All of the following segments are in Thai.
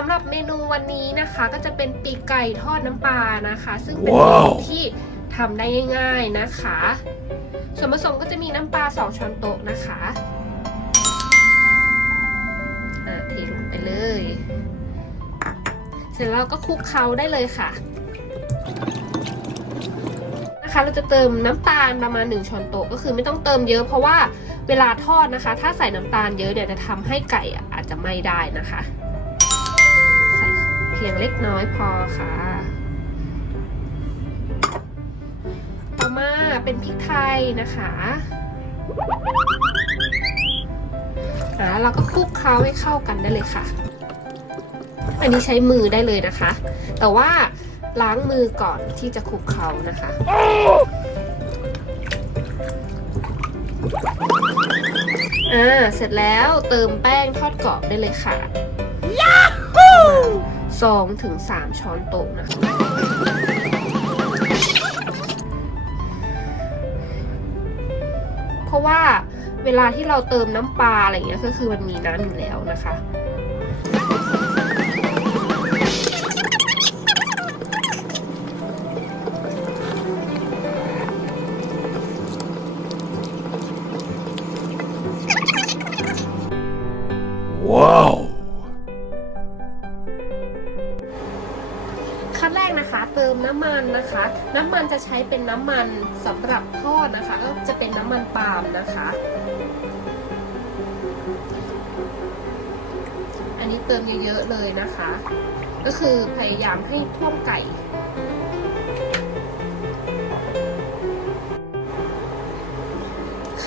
สำหรับเมนูวันนี้นะคะ ก็จะเป็นปีกไก่ทอดน้ำปลานะคะ ซึ่งเป็นเมว้าวนูที่ทำได้ง่ายๆนะคะ ส่วนผสมก็จะมีน้ำปลา 2ช้อนโต๊ะนะคะอะเทลงไปเลย เสร็จแล้วเราก็คลุกเคล้าได้เลยค่ะนะคะเราจะเติมน้ำตาลประมาณ 1ช้อนโต๊ะก็คือไม่ต้องเติมเยอะเพราะว่าเวลาทอดนะคะ ถ้าใส่น้ำตาลเยอะเนี่ยจะทำให้ไก่อะอาจจะไหม้ได้นะคะใส่ เพียงเล็กน้อยพอค่ะ ต่อมาเป็นพริกไทยนะคะอ่าเราก็คลุกเคล้าให้เข้ากันได้เลยค่ะ อันนี้ใช้มือได้เลยนะคะ แต่ว่าล้างมือก่อนที่จะคลุกเคล้านะคะอ่าเสร็จแล้วเติมแป้งทอดกรอบได้เลยค่ะ สองถึงสามช้อนโต๊ะนะคะเพราะว่าเวลาที่เราเติมน้ำปลาอะไรอย่างเงี้ยก็คือมันมีน้ำอยู่แล้วนะคะ ขั้นแรกนะคะ เติมน้ำมันนะคะ น้ำมันจะใช้เป็นน้ำมันสำหรับทอดนะคะ ก็จะเป็นน้ำมันปาล์มนะคะ อันนี้เติมเยอะๆเลยนะคะ ก็คือพยายามให้ท่วมไก่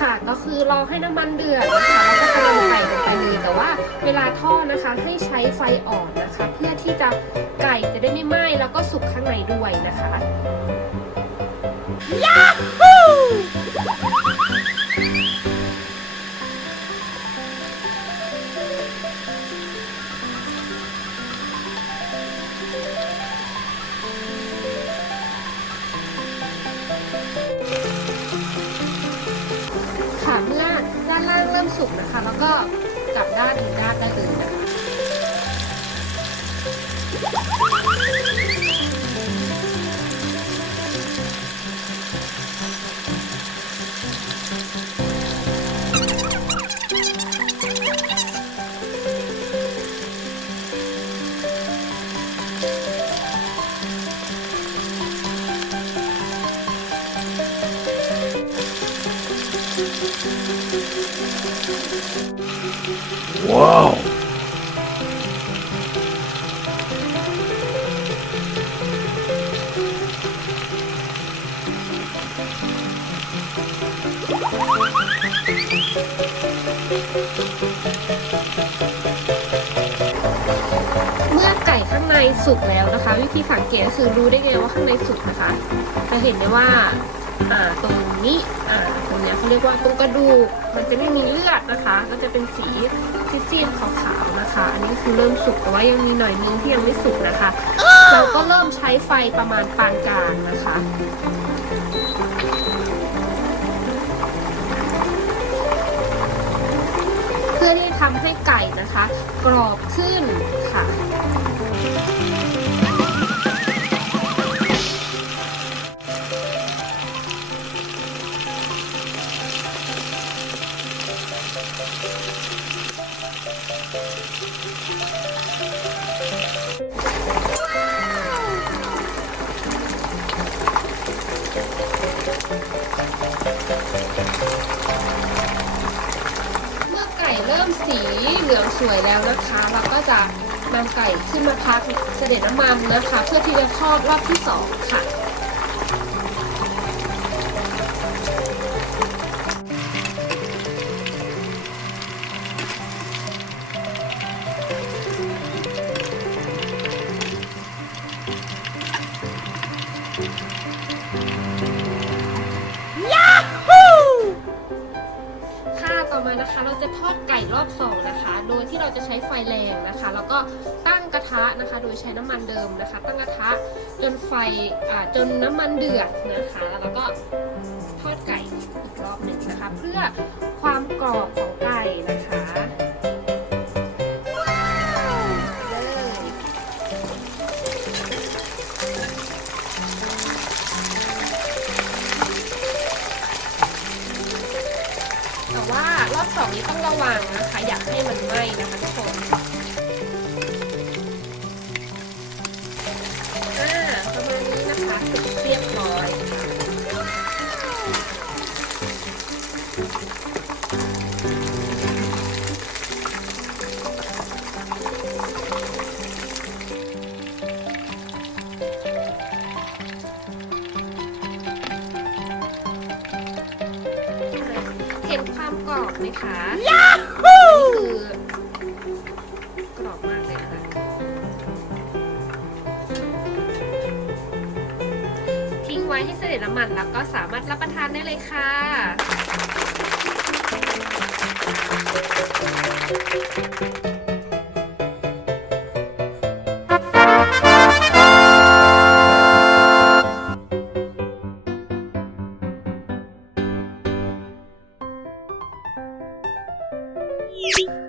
ค่ะ ก็คือรอให้น้ำมันเดือดนะคะแล้วก็เติมไก่ลงไปเลยแต่ว่าเวลาทอดนะคะให้ใช้ไฟอ่อนนะคะ เพื่อที่จะไก่จะได้ไม่ไหม้แล้วก็สุกข้างในด้วยนะคะค่ ริ่มสุกนะคะ แล้วก็กลับด้านอีกด้านได้เลยนะคะ เมื่อไก่ข้างในสุกแล้วนะคะ วิธีสังเกตก็คือรู้ได้ไงว่าข้างในสุกนะคะ จะเห็นได้ว่าอ่า ตรงนี้ตรงเนี้ยเขาเรียกว่าตรงกระดูกมันจะไม่มีเลือดนะคะ ก็จะเป็นสีซีดๆขาวๆนะคะ อันนี้คือเริ่มสุกแต่ว่ายังมีหน่อยนึงที่ยังไม่สุกนะคะ เราก็เริ่มใช้ไฟประมาณปานกลางนะคะเพื่อที่ทำให้ไก่นะคะ กรอบขึ้นค่ะ สวยแล้วนะคะ เราก็จะนำไก่ขึ้นมาพักเสด็จน้ำมันนะคะ เพื่อที่จะทอดรอบที่สองค่ะ มานะคะ เราจะทอดไก่รอบสองนะคะ โดยที่เราจะใช้ไฟแรงนะคะ แล้วก็ตั้งกระทะนะคะ โดยใช้น้ำมันเดิมนะคะ ตั้งกระทะจนไฟจนน้ำมันเดือดนะคะ แล้วก็ทอดไก่อีกรอบหนึ่งนะคะ เพื่อความกรอบของ สองนี้ต้องระวังนะคะ อยากให้มันไหม้นะคะทุกคน อบไหมคะยาฮูนี่คือกรอบมากเลยนะคะทิ้งไว้ให้เสด็จน้ำมันแล้วก็สามารถรับประทานได้เลยค่ะ you